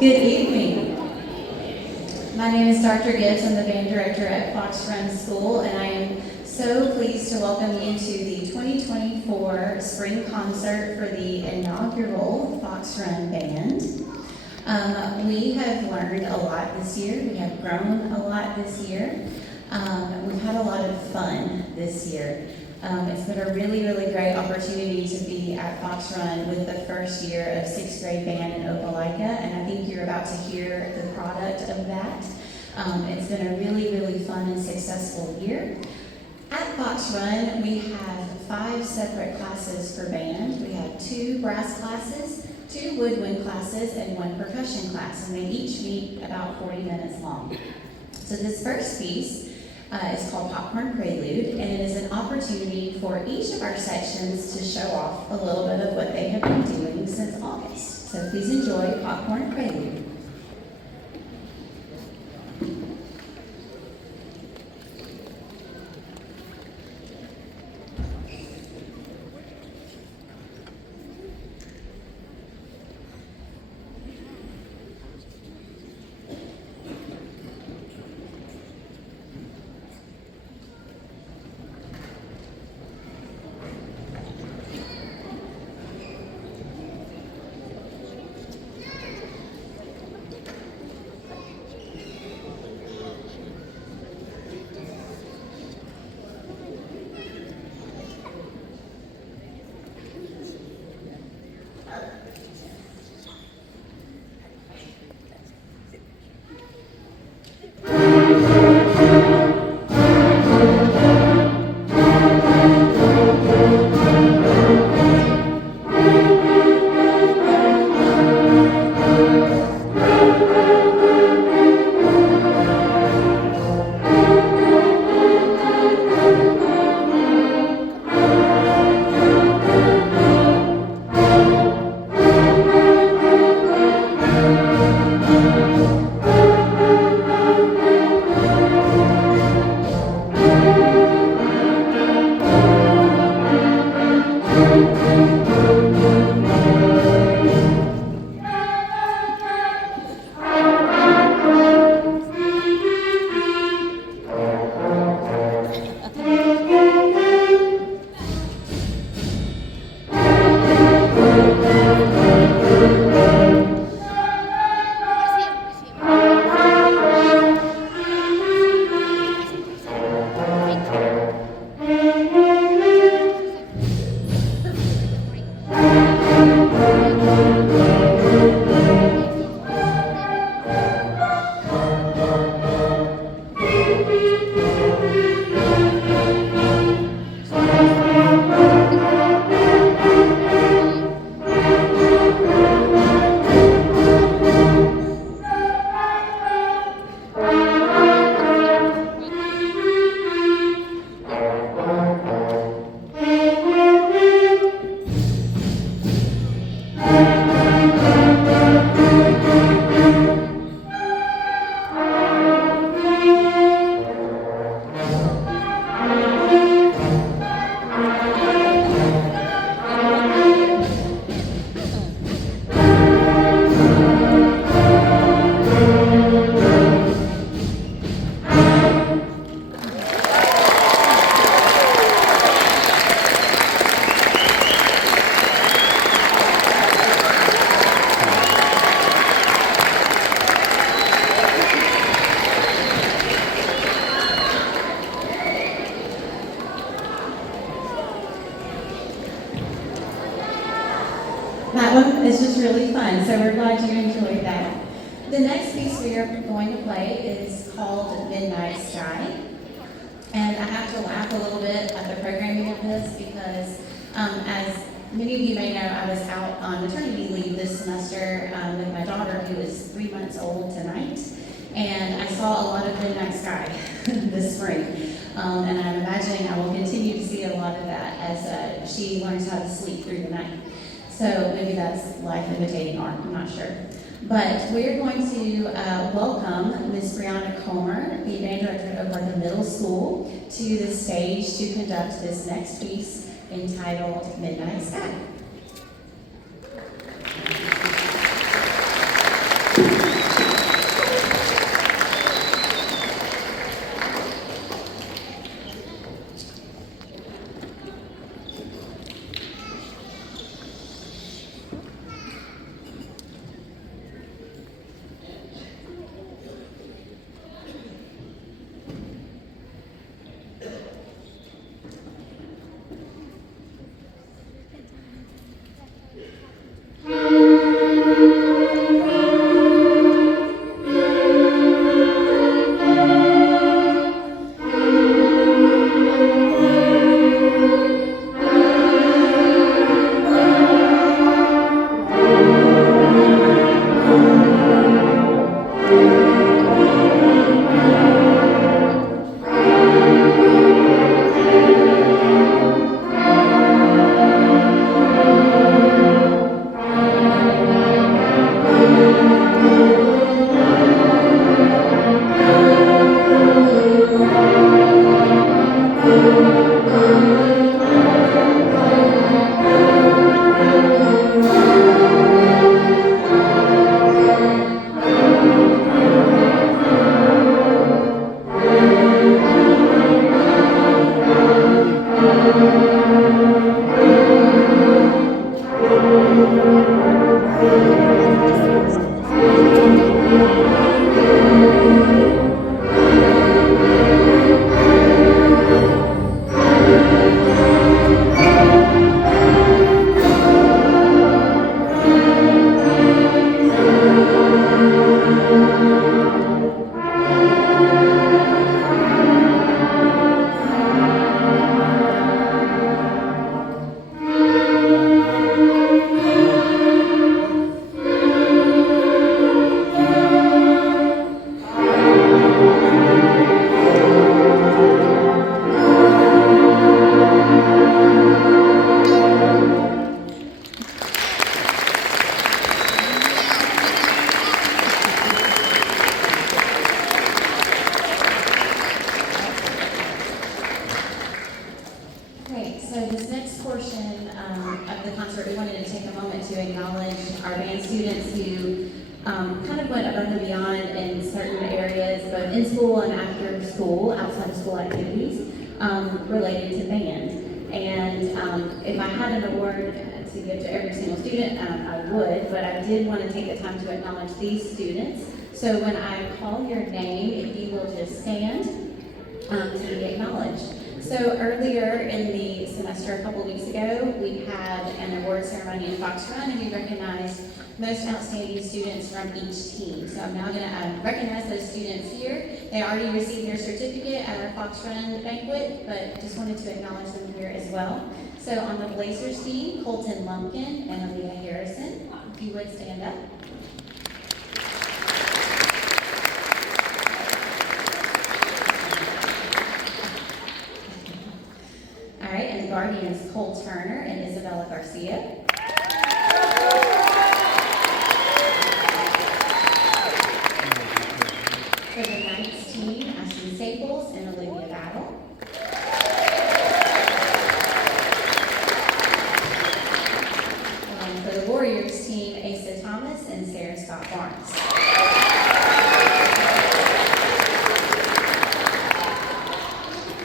Good evening. My name is Dr. Gibbs. I'm the band director at Fox Run School, and I am so pleased to welcome you to the 2024 spring concert for the inaugural Fox Run Band. We have learned a lot this year. We have grown a lot this year. We've had a lot of fun this year. It's been a really, really great opportunity to be at Fox Run with the first year of 6th grade band in Opelika, and I think you're about to hear the product of that. It's been a really, really fun and successful year. At Fox Run, we have 5 separate classes for band. We have 2 brass classes, 2 woodwind classes, and 1 percussion class, and they each meet about 40 minutes long. So this first piece is called Popcorn Prelude, and it is an opportunity for each of our sections to show off a little bit of what they have been doing since August. So please enjoy Popcorn Prelude. That one is just really fun, so we're glad you enjoyed that. The next piece we are going to play is called Midnight Sky. And I have to laugh a little bit at the programming of this because, as many of you may know, I was out on maternity leave this semester with my daughter, who is 3 months old tonight. And I saw a lot of Midnight Sky this spring. And I'm imagining I will continue to see a lot of that as she learns how to sleep through the night. So maybe that's life imitating art, I'm not sure. But we're going to welcome Ms. Brianna Comer, the band director at Opelika Middle School, to the stage to conduct this next piece entitled Midnight Sky. Related to band. And if I had an award to give to every single student, I would, but I did want to take the time to acknowledge these students. So when I call your name, if you will just stand to be acknowledged. So earlier in the semester, a couple weeks ago, we had an award ceremony in Fox Run, and we recognized most outstanding students from each team. So I'm now going to recognize those students here. They already received their certificate at our Fox Run banquet, but just wanted to acknowledge them here as well. So on the Blazers team, Colton Lumpkin and Aaliyah Harrison, if you would stand up. All right, and the Guardians, Cole Turner and Isabella Garcia. For the Knights team, Ashley Staples and Olivia Battle. For the Warriors team, Asa Thomas and Sarah Scott Barnes.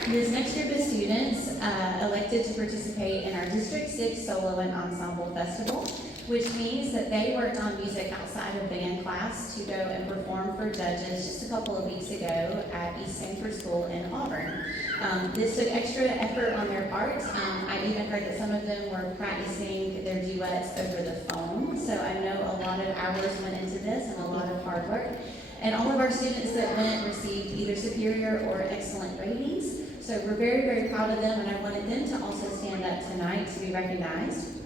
This next group of students elected to participate in our District 6 Solo and Ensemble Festival, which means that they worked on music outside of band class to go and perform for judges just a couple of weeks ago at East Sanford School in Auburn. This took extra effort on their part. I even heard that some of them were practicing their duets over the phone, so I know a lot of hours went into this and a lot of hard work. And all of our students that went received either superior or excellent ratings. So we're very, very proud of them, and I wanted them to also stand up tonight to be recognized.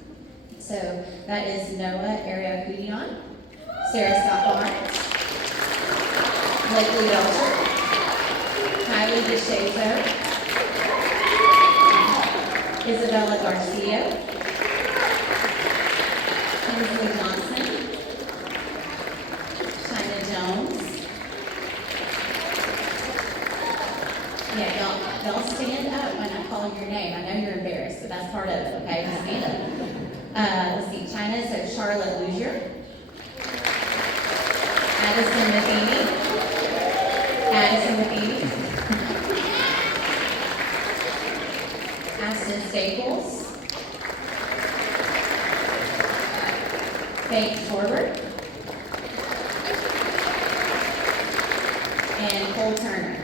So that is Noah Ariakudian, Sarah Scott Barnes, Blakely Belcher, Kylie DeShazo, Isabella Garcia, Kinsley Johnson, China Jones. Yeah, y'all stand up when I call your name. I know you're embarrassed, but that's part of it, okay? Just stand up. Let's see, China, so Charlotte Luzier. Addison Matheny. Addison Matheny. Aston Staples. Faith Forward. And Cole Turner.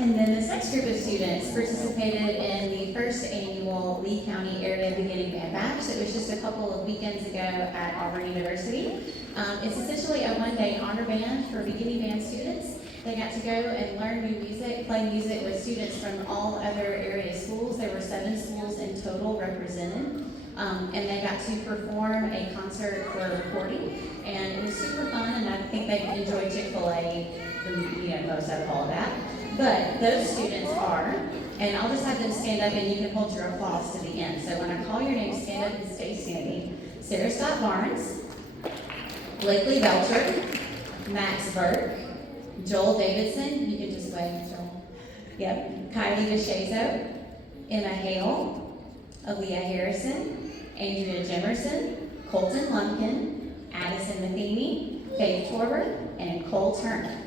And then this next group of students participated in the first annual Lee County Area Beginning Band Bash. It was just a couple of weekends ago at Auburn University. It's essentially a one-day honor band for beginning band students. They got to go and learn new music, play music with students from all other area schools. There were 7 schools in total represented. And they got to perform a concert for recording, and it was super fun, and I think they enjoyed Chick-fil-A, most of all of that. But those students are, and I'll just have them stand up and you can hold your applause to the end. So when I call your name, stand up and stay standing. Sarah Scott Barnes, Blakely Belcher, Max Burke, Joel Davidson, you can just wave, Joel. Yep. Kylie DeShazo, Emma Hale, Aaliyah Harrison, Andrea Jimerson, Colton Lumpkin, Addison Matheny, Faith Torber, and Cole Turner.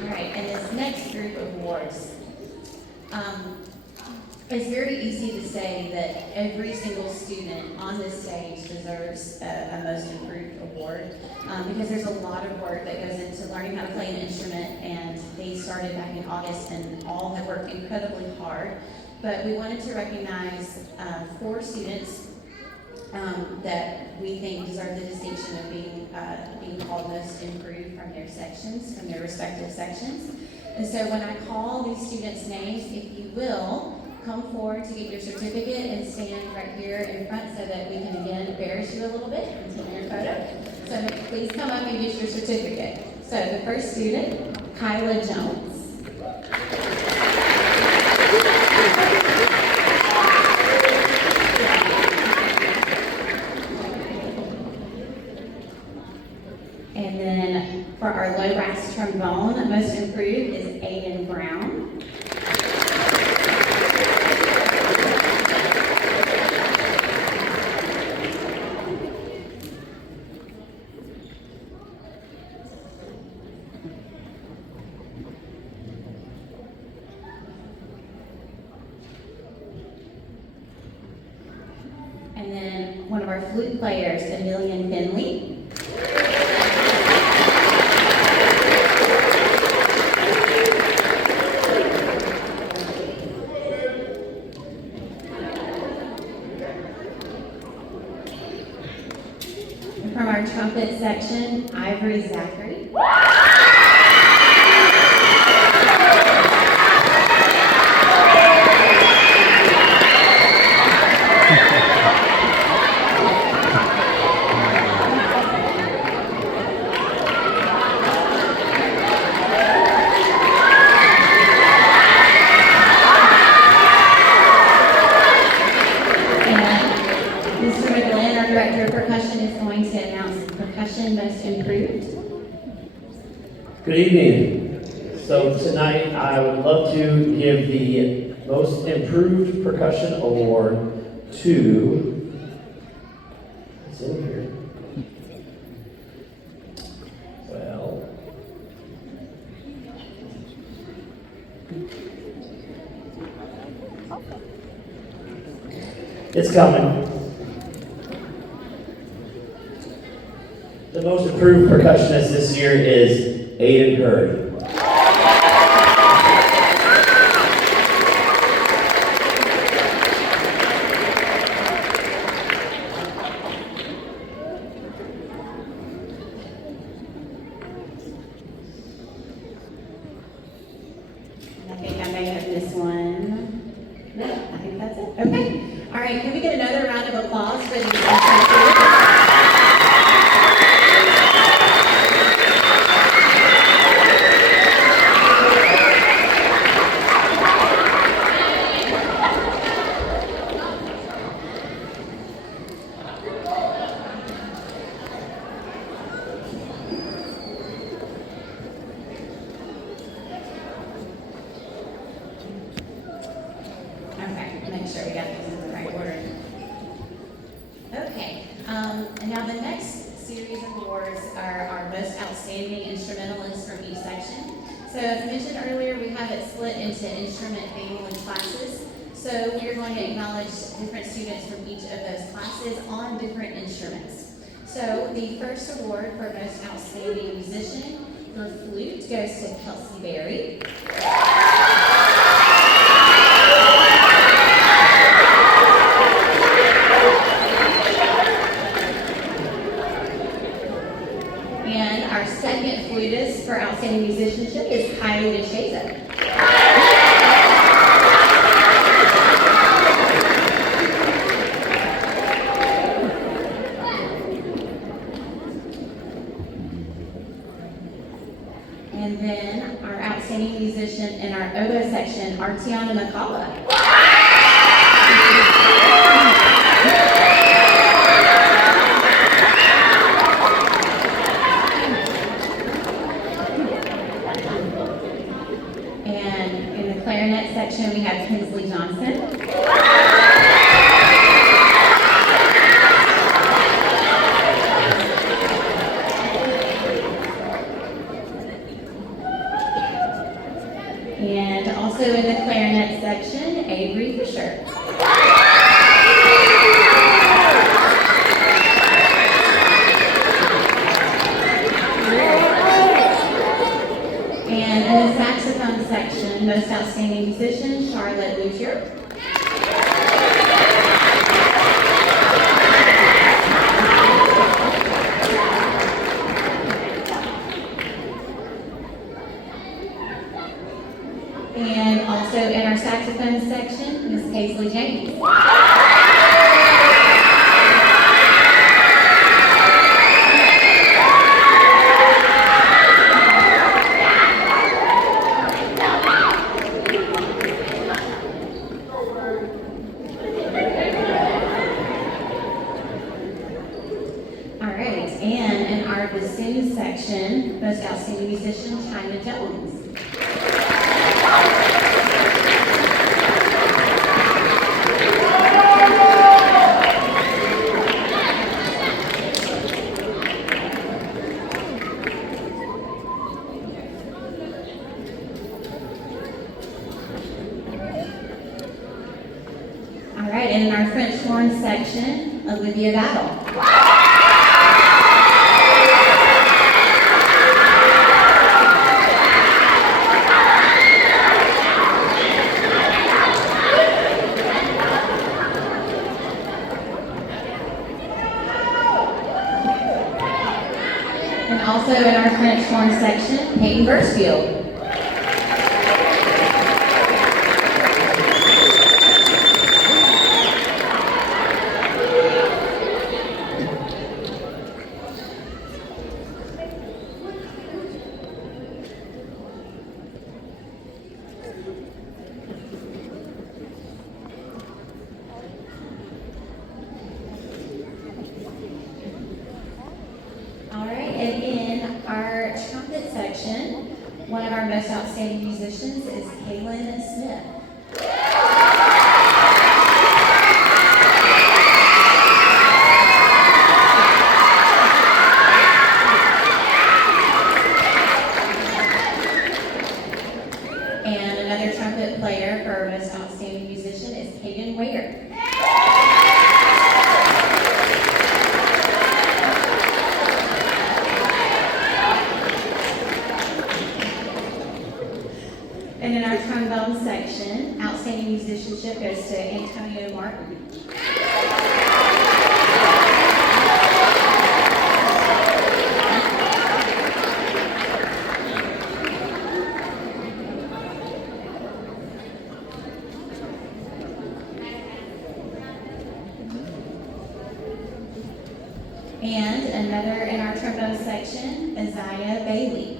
All right, and this next group of awards. It's very easy to say that every single student on this stage deserves a Most Improved award because there's a lot of work that goes into learning how to play an instrument, and they started back in August and all have worked incredibly hard. But we wanted to recognize 4 students that we think deserve the distinction of being called Most Improved from their sections, from their respective sections. And so when I call these students' names, if you will, come forward to get your certificate and stand right here in front so that we can again embarrass you a little bit and take your photo. So please come up and get your certificate. So the first student, Kyla Jones. And then for our low brass trombone, Most Improved is Aiden Brown. And then one of our flute players, Emilian Finley. And from our trumpet section, Ivory Zachary. Good evening. So tonight I would love to give the Most Improved Percussion Award to, it's in here. Well, it's coming. The Most Improved Percussionist this year is Aiden Hurd. I think I may have missed one. No, I think that's it. Okay. All right, can we get another round of applause for the outstanding instrumentalists from each section. So as mentioned earlier, we have it split into instrument family classes. So we're going to acknowledge different students from each of those classes on different instruments. So the first award for most outstanding musician for flute goes to Kelsey Berry. And our second flutist for outstanding musicianship is Kylie DeShaza. And then our outstanding musician in our oboe section, Artiana McCullough. And in the clarinet section, we have Kinsley Johnson. And also in the clarinet section, Avery Fisher. And in the saxophone section, most outstanding musician, Charlotte Luthier. And also in our saxophone section, Miss Paisley James. All right, and in our bassoon section, most outstanding musician, China Jones. All right, and in our French horn section, Olivia Battle. And also in our French horn section, Peyton Burstfield. All right, and in our trumpet section, one of our most outstanding musicians is Kaylin Smith. And another trumpet player for our most outstanding musician is Hayden Ware. And in our trombone section, outstanding musicianship goes to Antonio Martin. And another in our trombone section, Isaiah Bailey.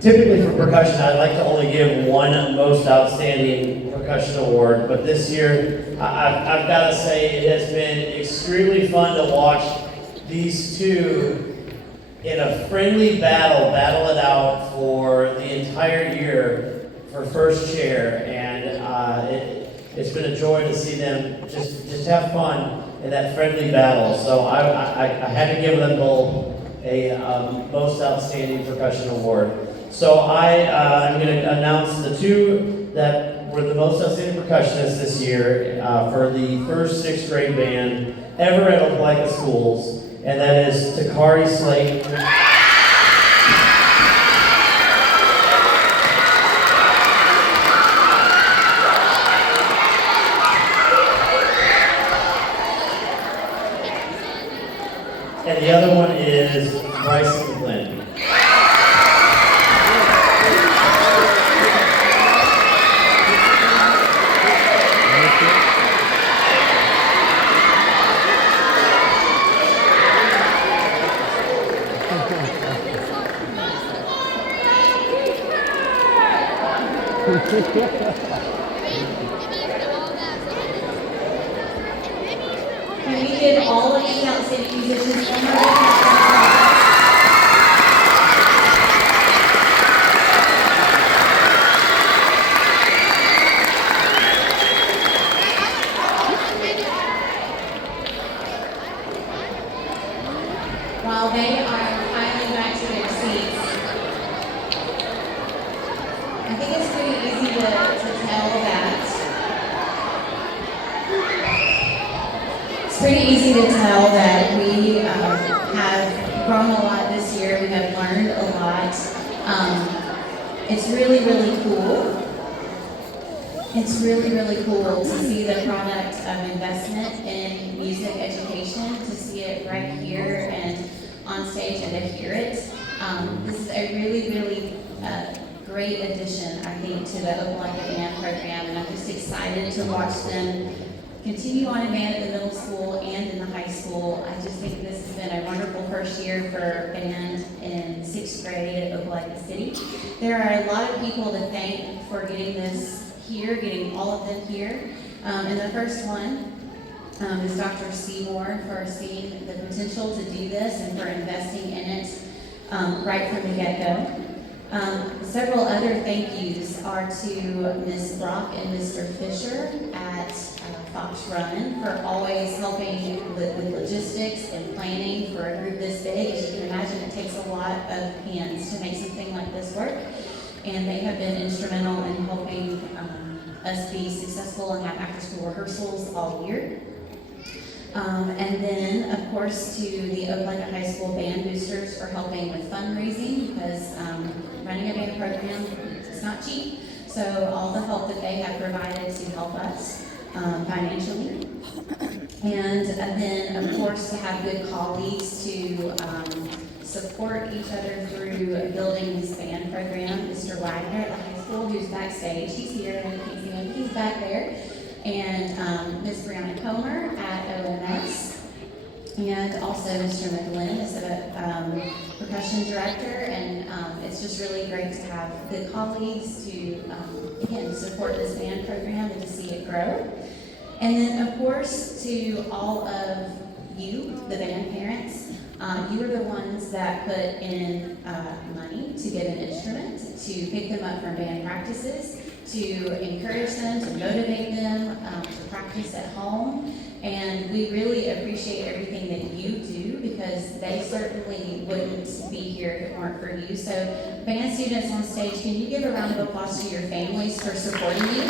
Typically for percussion, I'd like to only give one most outstanding percussion Percussion Award, but this year, I've got to say, it has been extremely fun to watch these two in a friendly battle it out for the entire year for first chair, and it's been a joy to see them just have fun in that friendly battle. So I had to give them both a Most Outstanding Percussion Award. So I'm going to announce the two that were the Most Outstanding Percussionists this year for the first 6th grade band ever at Opelika Schools, and that is Takari Slate. And the other one is Bryson Glenn. Can we give all of these outstanding musicians one more round? While they are filing back to their seats, I think it's pretty easy to tell that. It's pretty easy to tell that we have grown a lot this year. We have learned a lot. It's really, really cool. It's really, really cool to see the product of investment in music education, to see it right here and on stage and to hear it. This is a really, really great addition, I think, to the Opelika Band program, and I'm just excited to watch them continue on in band at the middle school and in the high school. I just think this has been a wonderful first year for band in 6th grade at Opelika City. There are a lot of people to thank for getting this here, getting all of them here. And the first one is Dr. Seymour for seeing the potential to do this and for investing in it right from the get-go. Several other thank yous are to Ms. Brock and Mr. Fisher at Fox Run for always helping with logistics and planning for a group this big. As you can imagine, it takes a lot of hands to make something like this work, and they have been instrumental in helping us be successful and have after-school rehearsals all year. And then, of course, to the Opelika High School Band Boosters for helping with fundraising, because running a band program is not cheap. So all the help that they have provided to help us financially. And then, of course, to have good colleagues to support each other through building this band program. Mr. Wagner at the high school, who's backstage. He's here, and you can't see him, but he's back there. And Ms. Brianna Comer at OMS, and also Mr. McGlynn is the percussion director, and it's just really great to have good colleagues to, again, support this band program and to see it grow. And then, of course, to all of you, the band parents, you are the ones that put in money to get an instrument, to pick them up from band practices, to encourage them, to motivate them, to practice at home. And we really appreciate everything that you do, because they certainly wouldn't be here if it weren't for you. So band students on stage, can you give a round of applause to your families for supporting you?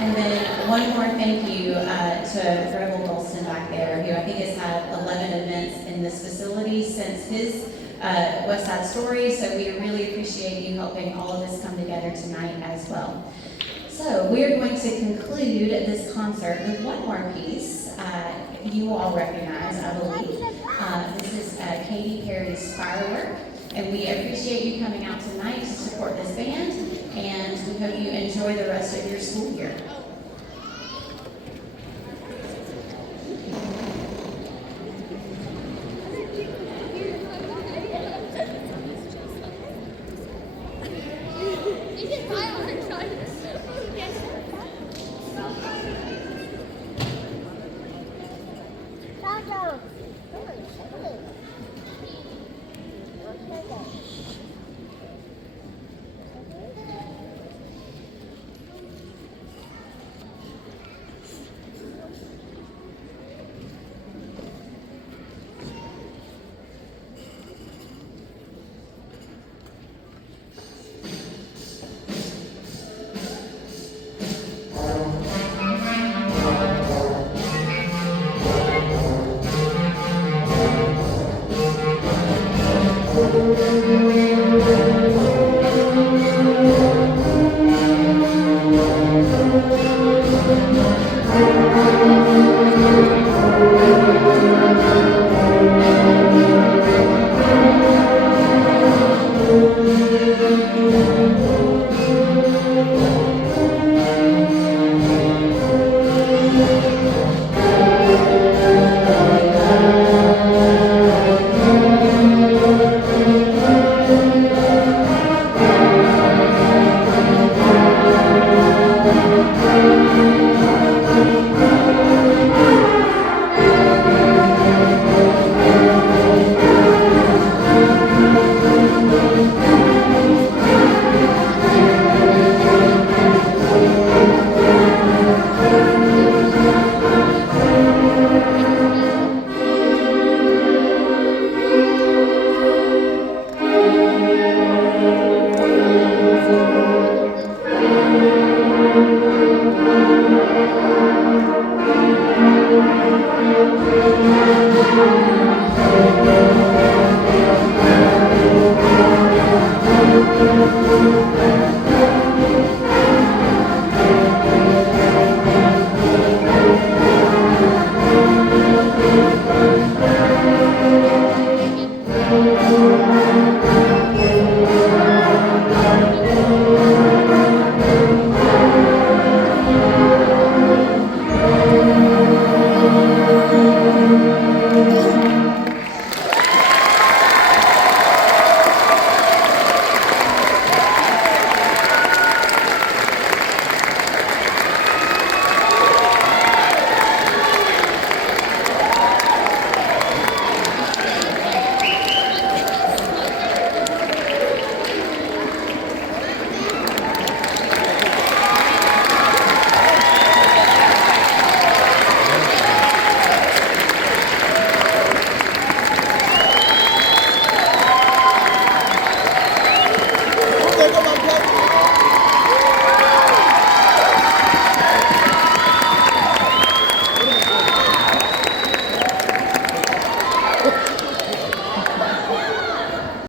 And then one more thank you to Rebel Golston back there, who I think has had 11 events in this facility since his West Side Story. So we really appreciate you helping all of this come together tonight as well. So we're going to conclude this concert with one more piece. You all recognize, I believe. This is Katy Perry's Firework. And we appreciate you coming out tonight to support this band. And we hope you enjoy the rest of your school year.